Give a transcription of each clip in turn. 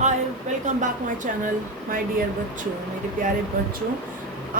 Hi, welcome back my channel my dear बच्चों, मेरे प्यारे बच्चों।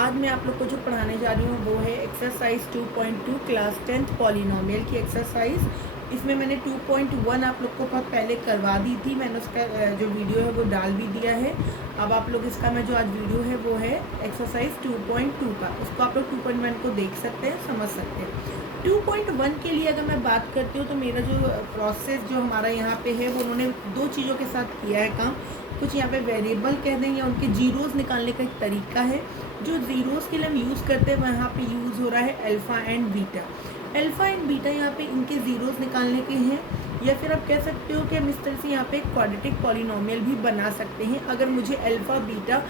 आज मैं आप लोग को जो पढ़ाने जा रही हूँ वो है एक्सरसाइज 2.2 क्लास 10th पॉलिनोमियल की एक्सरसाइज। इसमें मैंने 2.1 आप लोग को बहुत पहले करवा दी थी। मैंने उसका जो वीडियो है वो डाल भी दिया है। अब आप लोग इसका मैं जो आज वीडियो है वो है एक्सरसाइज 2.2 का, उसको आप लोग 2.1 को देख सकते हैं, समझ सकते हैं। 2.1 के लिए अगर मैं बात करती हूँ तो मेरा जो प्रोसेस जो हमारा यहाँ पे है वो उन्होंने दो चीज़ों के साथ किया है काम। कुछ यहाँ पे वेरिएबल कह दें या उनके जीरोज़ निकालने का एक तरीका है। जो जीरोज़ के लिए हम यूज़ करते हैं वहाँ पे यूज़ हो रहा है alpha and beta. Alpha and beta यहाँ पे इनके ज़ीरोज़ निकालने के हैं, या फिर आप कह सकते हो कि हम इस तरह से यहाँ पे एक क्वाड्रेटिक पॉलिनोमियल भी बना सकते हैं। अगर मुझे अल्फ़ा बीटा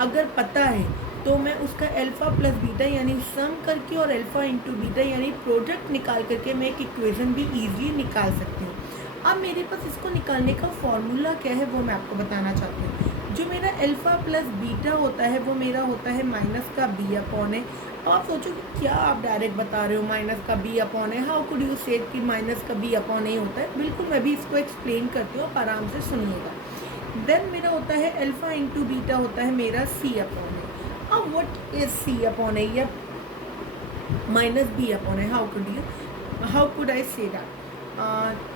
अगर पता है तो मैं उसका अल्फ़ा प्लस बीटा यानी सम करके और अल्फ़ा इंटू बीटा यानी प्रोडक्ट निकाल करके मैं एक इक्वेशन भी ईजिली निकाल सकती हूँ। अब मेरे पास इसको निकालने का फॉर्मूला क्या है वो मैं आपको बताना चाहती हूँ। जो मेरा अल्फ़ा प्लस बीटा होता है वो मेरा होता है माइनस का बी अपॉन है। अब आप सोचो कि क्या आप डायरेक्ट बता रहे हो माइनस का बी अपॉन है, हाउ कुड यू से कि माइनस का बी अपॉन नहीं होता है। बिल्कुल, मैं भी इसको एक्सप्लेन करती हूँ, आप आराम से सुनिएगा। देन मेरा होता है अल्फ़ा इंटू बीटा होता है मेरा सी अपॉन है। अब what is C upon A या minus B upon A, how could I say that?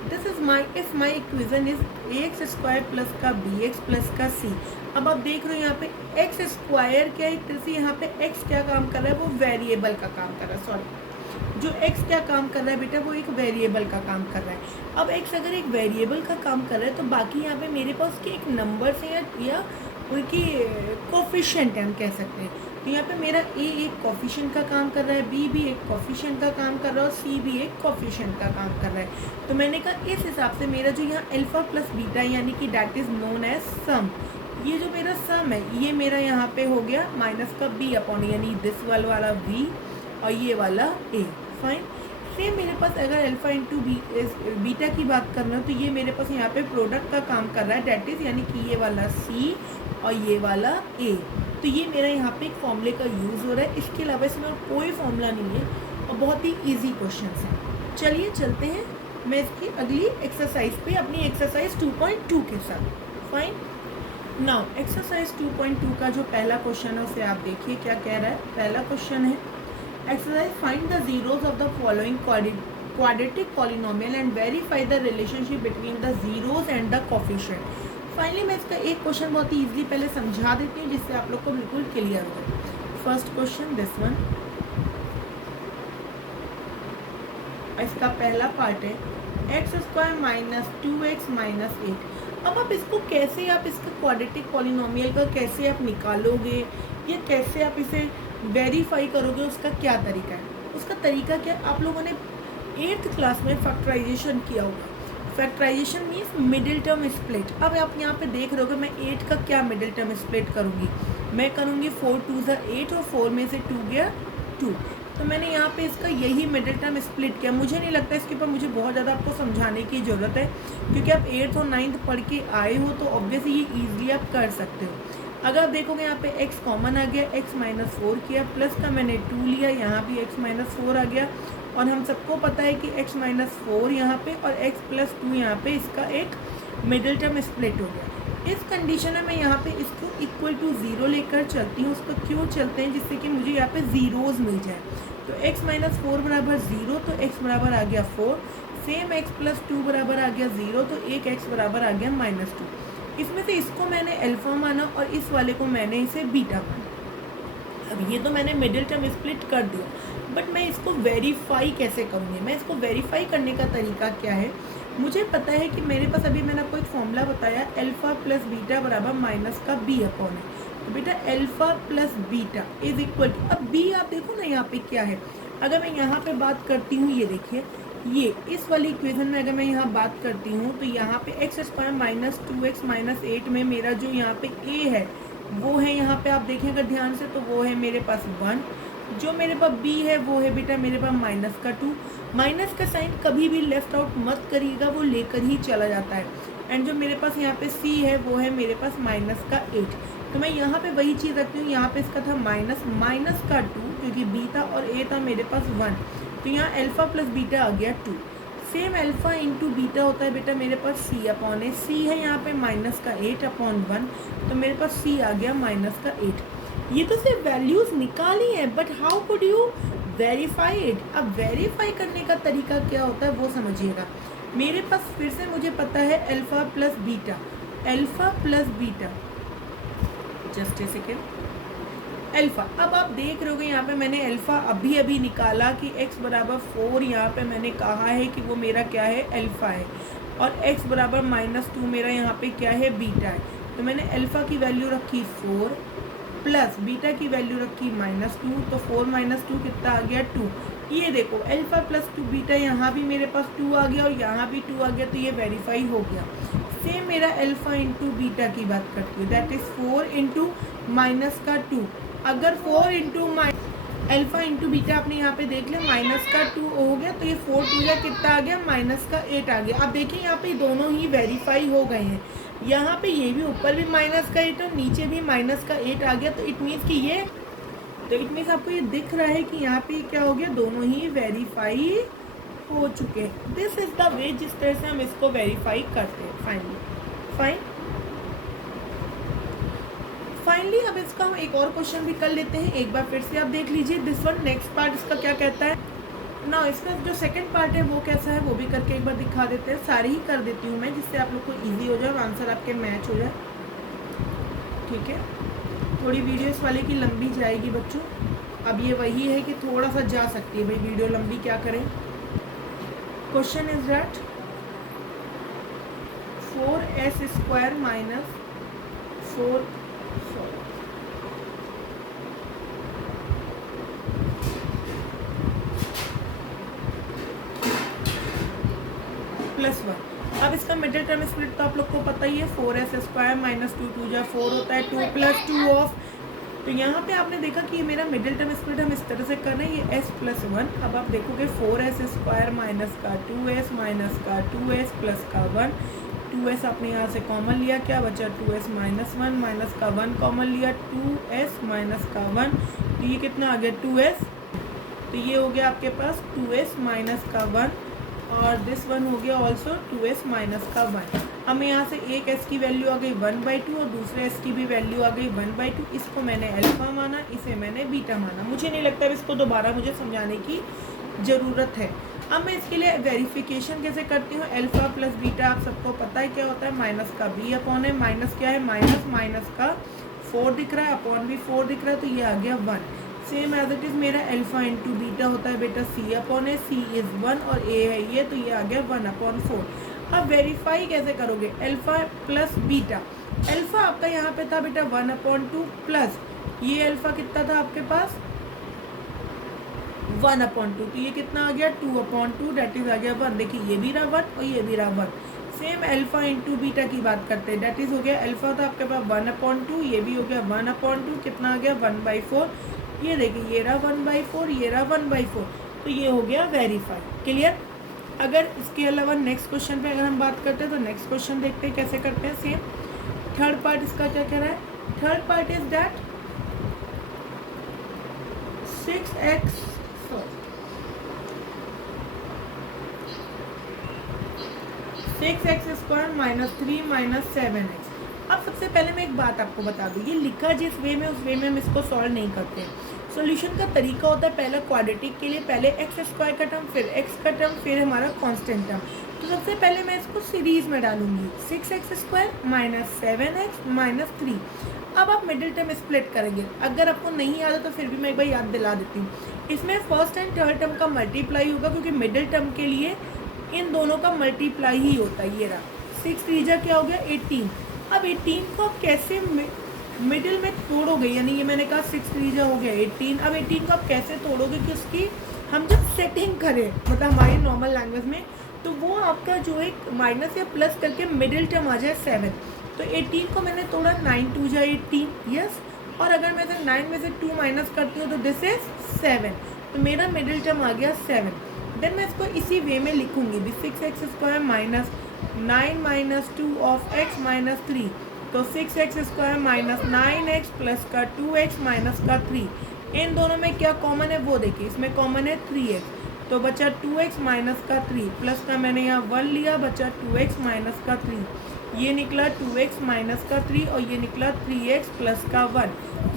This is my if my equation is A X square plus का बी एक्स प्लस का C. अब आप देख रहे हो यहाँ पे एक्स स्क्वायर क्या एक तरह से यहाँ पे एक्स क्या काम कर रहा है, वो वेरिएबल का काम कर रहा है। सॉरी, जो एक्स क्या काम कर रहा है बेटा, वो एक वेरिएबल का काम कर रहा है। अब एक्स अगर एक वेरिएबल का काम कर रहा है तो बाकी यहाँ पे मेरे पास के एक नंबर से या उनकी कोफिशिएंट है, हम कह सकते हैं। तो यहाँ पे मेरा ए एक कोफिशिएंट का काम कर रहा है, बी भी एक कोफिशिएंट का काम कर रहा है और सी भी एक कोफिशिएंट का काम कर रहा है। तो मैंने कहा इस हिसाब से मेरा जो यहाँ अल्फ़ा प्लस बीटा यानी कि दैट इज़ नोन एज सम, ये जो मेरा सम है ये मेरा यहाँ पे हो गया माइनस का बी अपॉन यानी दिस वाला बी और ये वाला ए। फाइन। सेम मेरे पास अगर अल्फ़ा इंटू बीटा की बात करना हो तो ये मेरे पास यहाँ पे प्रोडक्ट का काम कर रहा है, डैट इज़ यानी कि ये वाला सी और ये वाला ए। तो ये मेरा यहाँ पे एक फॉर्मूले का यूज़ हो रहा है। इसके अलावा इसमें और कोई फॉर्मूला नहीं है और बहुत ही ईजी क्वेश्चन है। चलिए चलते हैं मैं इसकी अगली एक्सरसाइज पे, अपनी एक्सरसाइज 2.2 के साथ। फाइन। नाउ एक्सरसाइज 2.2 का जो पहला क्वेश्चन है उसे आप देखिए क्या कह रहा है। पहला क्वेश्चन है exercise find the zeros of the following quadratic polynomial and verify the relationship between the zeros and the coefficient. Finally मैं इसका एक क्वेश्चन बहुत ही ईजिली पहले समझा देती हूँ जिससे आप लोग को बिल्कुल क्लियर हो जाए। फर्स्ट क्वेश्चन दिस वन, इसका पहला पार्ट है x square minus 2x minus 8। अब आप इसको कैसे, आप इसका क्वाड्रेटिक पॉलिनोमियल का कैसे आप निकालोगे या कैसे आप इसे वेरीफाई करोगे, उसका क्या तरीका है? उसका तरीका क्या, आप लोगों ने 8th क्लास में फैक्टराइजेशन किया होगा। Factorization means middle term split. अब आप यहाँ पे देख रहे हो मैं 8 का क्या मिडिल टर्म स्प्लिट करूँगी, मैं करूँगी 4 2 8 और 4 में से 2 गया 2। तो मैंने यहाँ पे इसका यही मिडिल टर्म स्प्लिट किया। मुझे नहीं लगता इसके ऊपर मुझे बहुत ज़्यादा आपको समझाने की ज़रूरत है, क्योंकि आप 8th और 9th पढ़ के आए हो तो ऑब्वियसली ये ईजिली आप कर सकते हो। अगर आप देखोगे यहाँ पे x कॉमन आ गया, x माइनस 4 किया, प्लस का मैंने 2 लिया, यहाँ भी x माइनस 4 आ गया और हम सबको पता है कि x माइनस 4 यहाँ पे और x प्लस 2 यहाँ पे इसका एक मिडिल टर्म स्प्लिट हो गया। इस कंडीशन में मैं यहाँ पे इसको इक्वल टू 0 लेकर चलती हूँ। उसको क्यों चलते हैं, जिससे कि मुझे यहाँ पे ज़ीरोज़ मिल जाए। तो x माइनस 4 बराबर 0, तो x बराबर आ गया 4। सेम x प्लस 2 बराबर आ गया 0, तो एक x बराबर आ गया माइनस 2। इसमें से इसको मैंने अल्फ़ा माना और इस वाले को मैंने इसे बीटा माना। अब ये तो मैंने मिडिल टर्म स्प्लिट कर दिया, बट मैं इसको वेरीफाई कैसे करूँगी? मैं इसको वेरीफाई करने का तरीका क्या है, मुझे पता है कि मेरे पास अभी मैंने आपको एक फॉर्मूला बताया अल्फ़ा प्लस बीटा बराबर माइनस का बी अपॉन है। तो बेटा alpha plus beta is equal to, अब बी आप देखो ना यहाँ पे क्या है। अगर मैं यहाँ पे बात करती हूँ, ये देखिए ये इस वाली इक्वेशन में अगर मैं यहाँ बात करती हूँ तो यहाँ पे x square minus 2x minus 8 में मेरा जो यहाँ पे a है वो है, यहाँ पे आप देखें अगर ध्यान से तो वो है मेरे पास 1। जो मेरे पास b है वो है बेटा मेरे पास माइनस का 2। माइनस का साइन कभी भी लेफ्ट आउट मत करिएगा, वो लेकर ही चला जाता है। एंड जो मेरे पास यहाँ पे c है वो है मेरे पास माइनस का 8। तो मैं यहाँ पे वही चीज़ रखती हूँ, यहाँ पे इसका था माइनस का 2 क्योंकि b था और a था मेरे पास 1। तो यहाँ अल्फ़ा प्लस बीटा आ गया 2। सेम अल्फ़ा इंटू बीटा होता है बेटा मेरे पास सी अपॉन ए, सी है यहाँ पे माइनस का 8 अपॉन 1, तो मेरे पास सी आ गया माइनस का 8। ये तो सिर्फ वैल्यूज़ निकाली हैं, but how could you verify it. अब वेरीफाई करने का तरीका क्या होता है वो समझिएगा। मेरे पास फिर से मुझे पता है alpha plus beta, alpha plus beta, just a second, alpha. अब आप देख रहे होगे यहाँ पे मैंने अल्फ़ा अभी अभी निकाला कि x बराबर 4, यहाँ पे मैंने कहा है कि वो मेरा क्या है, अल्फ़ा है, और x बराबर -2 मेरा यहाँ पे क्या है, बीटा है। तो मैंने अल्फ़ा की वैल्यू रखी 4 प्लस बीटा की वैल्यू रखी -2, तो 4 - 2 कितना आ गया, 2। ये देखो अल्फ़ा प्लस 2 बीटा, यहाँ भी मेरे पास 2 आ गया और यहाँ भी 2 आ गया, तो ये वेरीफाई हो गया। सेम मेरा अल्फ़ा इंटू बीटा की बात करती हूँ, दैट इज़ 4 इंटू माइनस का 2। अगर 4 इंटू अल्फ़ा इंटू बीटा आपने यहाँ पे देख लिया, माइनस का 2 हो गया, तो ये 4 2 या कितना आ गया, माइनस का 8 आ गया। अब देखिए यहाँ पे दोनों ही वेरीफाई हो गए हैं। यहाँ पे ये भी ऊपर भी माइनस का 8 और नीचे भी माइनस का 8 आ गया, तो इट मीन्स कि ये, तो इट मीन्स आपको ये दिख रहा है कि यहाँ पे क्या हो गया, दोनों ही वेरीफाई हो चुके हैं। दिस इज़ द वे जिस तरह से हम इसको वेरीफाई करते हैं। फाइनली अब इसका हम एक और क्वेश्चन भी कर लेते हैं, एक बार फिर से आप देख लीजिए। दिस वन नेक्स्ट पार्ट इसका क्या कहता है ना, इसका जो सेकंड पार्ट है वो कैसा है वो भी करके एक बार दिखा देते हैं। सारी ही कर देती हूँ मैं, जिससे आप लोग को इजी हो जाए और आंसर आपके मैच हो जाए, ठीक है। थोड़ी वीडियो इस वाले की लंबी जाएगी बच्चों, अब ये वही है कि थोड़ा सा जा सकती है भाई वीडियो लंबी, क्या करें। Question is that 4s² minus 4 plus 1। अब इसका मिडिल टर्म स्प्लिट तो आप लोग को पता ही है, 4s² माइनस 2 2 4 होता है, 2 + 2 ऑफ, तो यहाँ पे आपने देखा कि ये मेरा मिडिल टर्म स्प्लिट हम इस तरह से कर रहे हैं, ये s + 1। अब आप देखोगे 4s² माइनस का 2s माइनस का 2s प्लस का 1, 2s आपने यहाँ से कॉमन लिया, क्या बचा, 2s - 1 माइनस का 1 कॉमन लिया, 2s माइनस का 1, तो ये कितना आ गया, 2s, तो ये हो गया आपके पास 2s माइनस का 1, और दिस वन हो गया ऑल्सो 2s माइनस का 1। हमें यहाँ से एक s की वैल्यू आ गई 1/2 और दूसरे s की भी वैल्यू आ गई 1/2। इसको मैंने अल्फ़ा माना, इसे मैंने बीटा माना। मुझे नहीं लगता इसको दोबारा मुझे समझाने की ज़रूरत है। अब मैं इसके लिए वेरिफिकेशन कैसे करती हूँ, अल्फ़ा प्लस बीटा आप सबको पता है क्या होता है, माइनस का b अपॉन है, माइनस क्या है, माइनस का 4 दिख रहा है, अपॉन भी 4 दिख रहा है, तो ये आ गया 1। सेम एज इट इज़ मेरा अल्फ़ा इंटू बीटा होता है बेटा c अपॉन है, c इज़ 1 और a है ये, तो ये आ गया 1/4। अब वेरीफाई कैसे करोगे, अल्फ़ा प्लस बीटा, अल्फ़ा आपका यहाँ पे था बेटा 1/2 प्लस ये अल्फ़ा कितना था आपके पास 1/2, तो ये कितना आ गया 2/2, डेट इज़ आ गया 1। देखिए ये भी रहा 1 और ये भी रहा 1। सेम अल्फ़ा इंटू बीटा की बात करते हैं, डेट इज़ हो गया अल्फ़ा था आपके पास 1/2, ये भी हो गया 1/2, कितना आ गया 1/4। ये देखिए ये रहा 1/4, ये रहा 1/4, तो ये हो गया वेरीफाई। क्लियर। अगर इसके अलावा नेक्स्ट क्वेश्चन पे अगर हम बात करते हैं तो नेक्स्ट क्वेश्चन देखते हैं कैसे करते हैं। सेम थर्ड पार्ट इसका क्या कह रहा है, third part is that 6x² minus 3 minus 7x। अब सबसे पहले मैं एक बात आपको बता दूँ, ये लिखा जिस वे में उस वे में हम इसको सॉल्व नहीं करते हैं। सॉल्यूशन का तरीका होता है, पहले क्वाड्रेटिक के लिए पहले x² का टर्म, फिर x का टर्म, फिर हमारा कांस्टेंट टर्म। तो सबसे पहले मैं इसको सीरीज़ में डालूंगी, 6x² माइनस 7x माइनस 3। अब आप मिडिल टर्म स्प्लिट करेंगे, अगर आपको नहीं याद है तो फिर भी मैं एक बार याद दिला देती हूँ। इसमें फर्स्ट एंड थर्ड टर्म का मल्टीप्लाई होगा, क्योंकि मिडिल टर्म के लिए इन दोनों का मल्टीप्लाई ही होता है। ये रहा 6 3 क्या हो गया 18। अब 18 को आप कैसे मिडिल में तोड़ोगे, यानी ये मैंने कहा 6 3 हो गया 18। अब 18 को आप कैसे तोड़ोगे कि उसकी हम जब सेटिंग करें मतलब हमारी नॉर्मल लैंग्वेज में, तो वो आपका जो एक माइनस या प्लस करके मिडिल टर्म आ जाए 7। तो 18 को मैंने तोड़ा 9 2 18, यस। और अगर मैं 9 में से 2 माइनस करती हूँ तो दिस इज 7, तो मेरा मिडिल टर्म आ गया 7। देन मैं इसको इसी वे में लिखूंगी भी 6x² minus 9 minus 2 of x minus 3, तो 6x² माइनस 9x प्लस का 2x माइनस का 3। इन दोनों में क्या कॉमन है वो देखिए, इसमें कॉमन है 3x। तो बचा 2x माइनस का 3 प्लस का मैंने यहाँ 1 लिया, बचा 2x माइनस का 3, ये निकला 2x माइनस का 3 और ये निकला 3x प्लस का 1।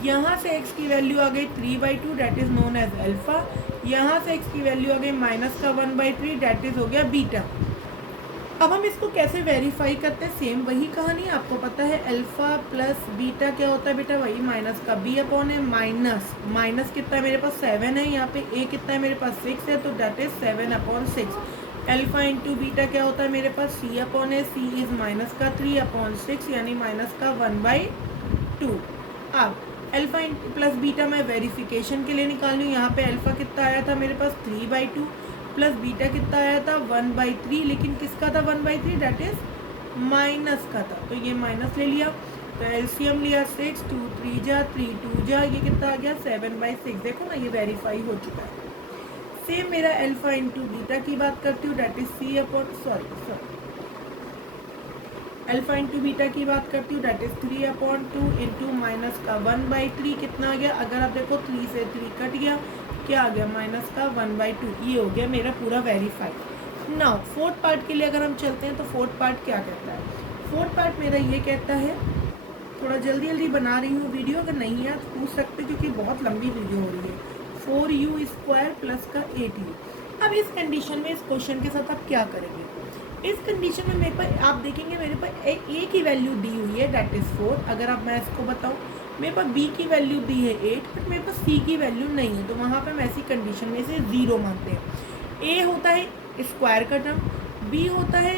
यहाँ से x की वैल्यू आ गई 3/2 that is known as alpha. यहाँ से x की वैल्यू आ गई माइनस का 1/3 डैट इज़ हो गया बीटा। अब हम इसको कैसे वेरीफाई करते हैं, सेम वही कहानी। आपको पता है अल्फ़ा प्लस बीटा क्या होता है बेटा, वही माइनस का b अपॉन है। माइनस कितना है मेरे पास 7 है, यहाँ पे a कितना है मेरे पास 6 है, तो that is 7/6। Alpha into beta क्या होता है मेरे पास c अपॉन है, c इज़ माइनस का 3/6 यानी माइनस का 1/2। अब अल्फ़ा प्लस बीटा मैं वेरिफिकेशन के लिए निकाल रही हूँ। यहाँ पे अल्फ़ा कितना आया था मेरे पास 3/2 प्लस बीटा कितना आया था 1/3, लेकिन किसका था 1/3 डैट इज़ माइनस का था, तो ये माइनस ले लिया। तो एलसीएम लिया 6, 2 3 जा 3 2 जा, ये कितना आ गया 7/6। देखो ना ये वेरीफाई हो चुका है। सेम मेरा अल्फ़ा इंटू बीटा की बात करती हूँ that is c upon alpha into beta की बात करती हूँ डैट इज़ 3/2 इंटू माइनस का 1/3 कितना आ गया, अगर आप देखो 3 से 3 कट गया, क्या आ गया माइनस का 1/2। ये हो गया मेरा पूरा वेरीफाई। नाउ फोर्थ पार्ट के लिए अगर हम चलते हैं तो फोर्थ पार्ट क्या कहता है, फोर्थ पार्ट मेरा ये कहता है, थोड़ा जल्दी जल्दी बना रही हूँ वीडियो, अगर नहीं है तो पूछ सकते क्योंकि बहुत लंबी वीडियो हो रही है। 4u² प्लस का 8u। अब इस कंडीशन में इस क्वेश्चन के साथ आप क्या करेंगे, इस कंडीशन में मेरे पास आप देखेंगे मेरे पास a की वैल्यू दी हुई है डैट इज़ 4। अगर आप मैं इसको बताऊँ मेरे पास b की वैल्यू दी है 8, बट मेरे पास c की वैल्यू नहीं है, तो वहाँ पर हम ऐसी कंडीशन में से 0 मानते हैं। a होता है स्क्वायर का टर्म, b होता है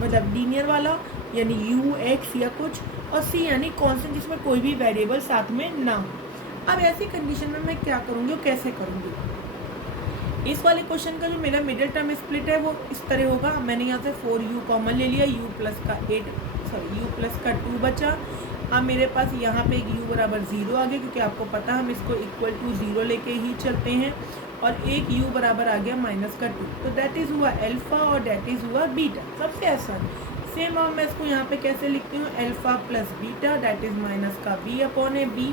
मतलब लीनियर वाला यानी u x या कुछ, और c यानी कांस्टेंट जिसमें कोई भी वेरिएबल साथ में ना हो। अब ऐसी कंडीशन में मैं क्या करूँगी और कैसे करूँगी, इस वाले क्वेश्चन का जो मेरा मिडिल टर्म स्प्लिट है वो इस तरह होगा। मैंने यहाँ से 4u कॉमन ले लिया, u प्लस का 2 बचा। अब मेरे पास यहाँ पे एक u बराबर 0 आ गया, क्योंकि आपको पता हम इसको इक्वल टू 0 लेके ही चलते हैं, और एक u बराबर आ गया माइनस का 2, तो दैट इज़ हुआ अल्फ़ा और दैट इज़ हुआ बीटा। सबसे आसान सेम अब मैं इसको यहाँ पे कैसे लिखती हूँ, alpha plus beta that is minus का b अपॉन है, b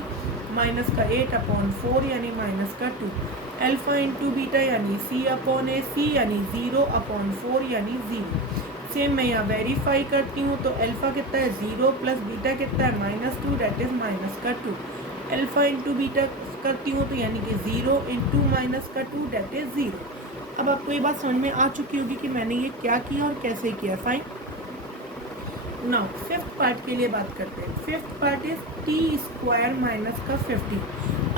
माइनस का 8/4 यानी माइनस का 2, अल्फ़ा इंटू बीटा यानी c अपॉन है, c यानी 0/4 यानी 0। सेम मैं यहाँ वेरीफाई करती हूँ, तो अल्फ़ा कितना है 0 प्लस बीटा कितना है -2 डैट इज़ माइनस का 2। अल्फ़ा इंटू बीटा करती हूँ तो यानी कि 0 इंटू माइनस का 2 डैट इज़ 0। अब आपको ये बात समझ में आ चुकी होगी कि मैंने ये क्या किया और कैसे किया। फाइन। नाउ फिफ्थ पार्ट के लिए बात करते हैं। Fifth part is t² minus का 50।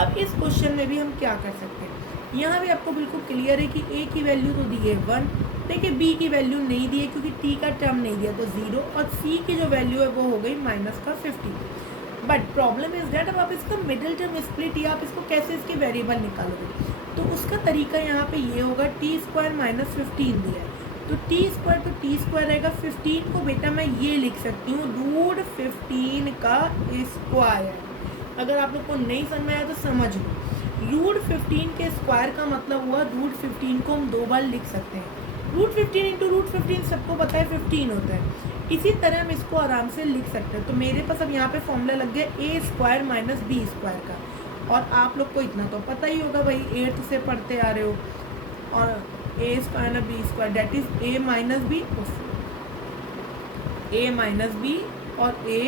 अब इस क्वेश्चन में भी हम क्या कर सकते हैं, यहाँ भी आपको बिल्कुल क्लियर है कि a की वैल्यू तो दी है 1, देखिए b की वैल्यू नहीं दी है क्योंकि t का टर्म नहीं दिया तो 0, और c की जो वैल्यू है वो हो गई माइनस का 50। बट प्रॉब्लम इज दैट अब आप इसका मिडिल टर्म स्प्लिट या आप इसको कैसे इसके वेरिएबल निकालोगे, तो उसका तरीका यहाँ पे ये होगा t² माइनस 15 दिया है, तो t² रहेगा 15 को बेटा मैं ये लिख सकती हूँ √15 का स्क्वायर। अगर आप लोग को नहीं समझ में आया तो समझ लो, √15 के स्क्वायर का मतलब हुआ √15 को हम 2 बार लिख सकते हैं। √15 इंटू √15 सबको पता है 15 होता है, इसी तरह हम इसको आराम से लिख सकते हैं। तो मेरे पास अब यहाँ पे फॉर्मूला लग गया a² माइनस b² का, और आप लोग को इतना तो पता ही होगा भाई 8th से पढ़ते आ रहे हो, और a² ना b² that is a minus b और a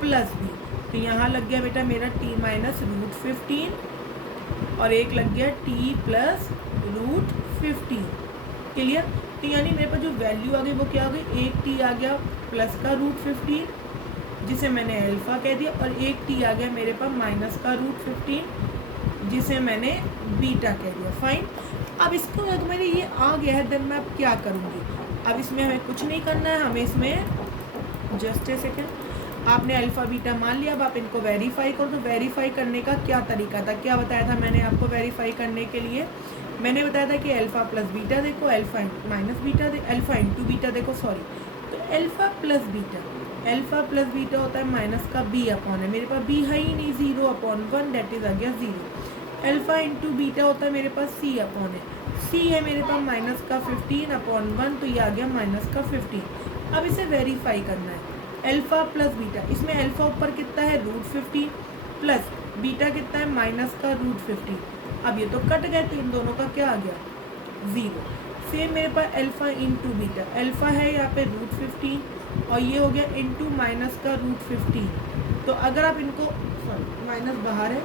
प्लस b। तो यहाँ लग गया बेटा मेरा t माइनस √15 और एक लग गया t प्लस √15। क्लियर। तो यानी मेरे पास जो वैल्यू आ गई वो क्या आ गई, एक t आ गया प्लस का √15 जिसे मैंने अल्फ़ा कह दिया, और एक t आ गया मेरे पास माइनस का √15 जिसे मैंने बीटा कह दिया। फाइन। अब इसको अगर मेरे ये आ गया है देन मैं अब क्या करूँगी, अब इसमें हमें कुछ नहीं करना है, हमें इसमें जस्ट ए सेकेंड, आपने अल्फ़ा बीटा मान लिया। अब आप इनको वेरीफाई करो, तो वेरीफाई करने का क्या तरीका था, क्या बताया था मैंने आपको वेरीफाई करने के लिए, मैंने बताया था कि अल्फ़ा प्लस बीटा देखो, alpha minus beta alpha into beta देखो, सॉरी, तो अल्फ़ा प्लस बीटा होता है माइनस का b अपॉन है, मेरे पास b है ही नहीं 0/1 डेट इज आ गया 0। अल्फ़ा इंटू बीटा होता है मेरे पास c अपॉन है, c है मेरे पास माइनस का 15/1, तो ये आ गया माइनस का 15। अब इसे वेरीफाई करना है, अल्फ़ा प्लस बीटा, इसमें अल्फ़ा ऊपर कितना है √15 प्लस बीटा कितना है माइनस का √15, अब ये तो कट गए तो इन दोनों का क्या आ गया 0। सेम मेरे पास अल्फ़ा इंटू बीटा, अल्फ़ा है यहाँ पे √15 और ये हो गया इंटू माइनस का √15। तो अगर आप इनको सॉरी माइनस बाहर है,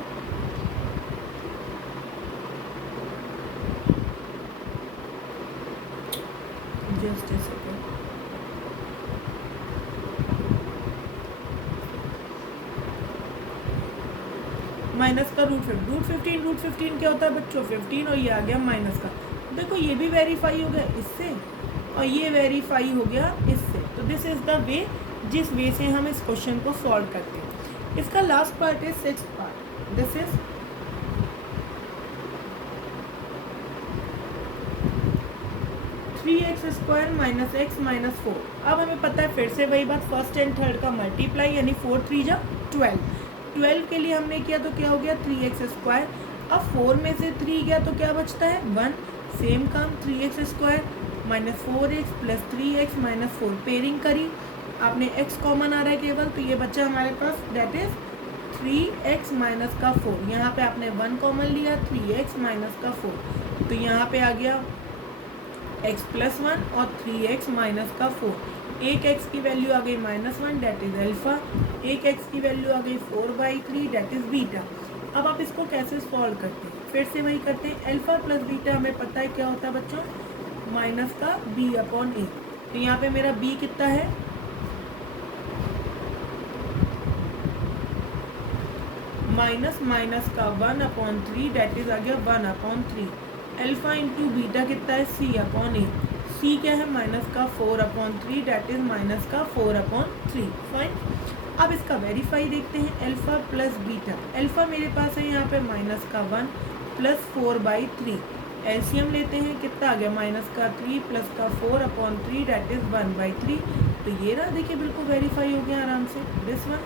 जस्ट ए सेकेंड, माइनस का √15 क्या होता है बच्चों 15 और ये आ गया माइनस का। देखो ये भी वेरीफाई हो गया इससे और ये वेरीफाई हो गया इससे। तो दिस इज द वे जिस वे से हम इस क्वेश्चन को सॉल्व करते हैं। इसका लास्ट पार्ट है 6th part. This is 3x² - x - 4। अब हमें पता है फिर से वही बात, फर्स्ट एंड थर्ड का मल्टीप्लाई यानी 4 3 जा 12 के लिए हमने किया तो क्या हो गया 3x²। अब 4 में से 3 गया तो क्या बचता है 1। सेम काम 3x² - 4x + 3x - 4 पेयरिंग करी, आपने x कॉमन आ रहा है केवल, तो ये बच्चा हमारे पास दैट इज 3x - 4। यहाँ पे आपने 1 कॉमन लिया 3x - 4, तो यहाँ पे आ गया x + 1 और 3x - 4। एक x की वैल्यू आ गई -1 दैट इज अल्फ़ा, एक x की वैल्यू आ गई 4/3 दैट इज बीटा। अब आप इसको कैसे सॉल्व करते हैं, फिर से वही करते हैं। अल्फ़ा प्लस बीटा हमें पता है क्या होता है बच्चों माइनस का b/a। तो यहाँ पे मेरा b कितना है माइनस का 1/3 दैट इज आ गया 1/3। अल्फ़ा इंटू बीटा कितना है c/a। c क्या है माइनस का 4/3 दैट इज माइनस का 4/3। फाइन। अब इसका वेरीफाई देखते हैं। अल्फ़ा प्लस बीटा, अल्फ़ा मेरे पास है यहाँ पे माइनस का 1 + 4/3। एलसीएम लेते हैं, कितना आ गया माइनस का 3 प्लस का 4/3 दैट इज 1/3। तो ये रहा, देखिए बिल्कुल वेरीफाई हो गया आराम से दिस वन।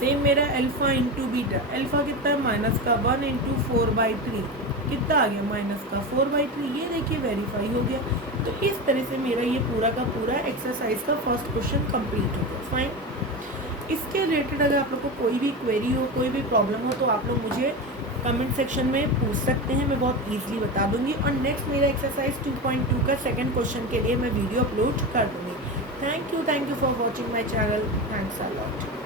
सेम मेरा अल्फ़ा इंटू बीटा, अल्फ़ा कितना है माइनस का 1 × 4/3 कितना आ गया माइनस का 4/3। ये देखिए वेरीफाई हो गया। तो इस तरह से मेरा ये पूरा का पूरा एक्सरसाइज का फर्स्ट क्वेश्चन कंप्लीट हो गया। फाइन। इसके रिलेटेड अगर आप लोग को कोई भी क्वेरी हो, कोई भी प्रॉब्लम हो, तो आप लोग मुझे कमेंट सेक्शन में पूछ सकते हैं, मैं बहुत ईजिली बता दूंगी। और नेक्स्ट मेरा एक्सरसाइज 2.2 का सेकंड क्वेश्चन के लिए मैं वीडियो अपलोड कर दूंगी। Thank you for watching my channel. Thanks a lot.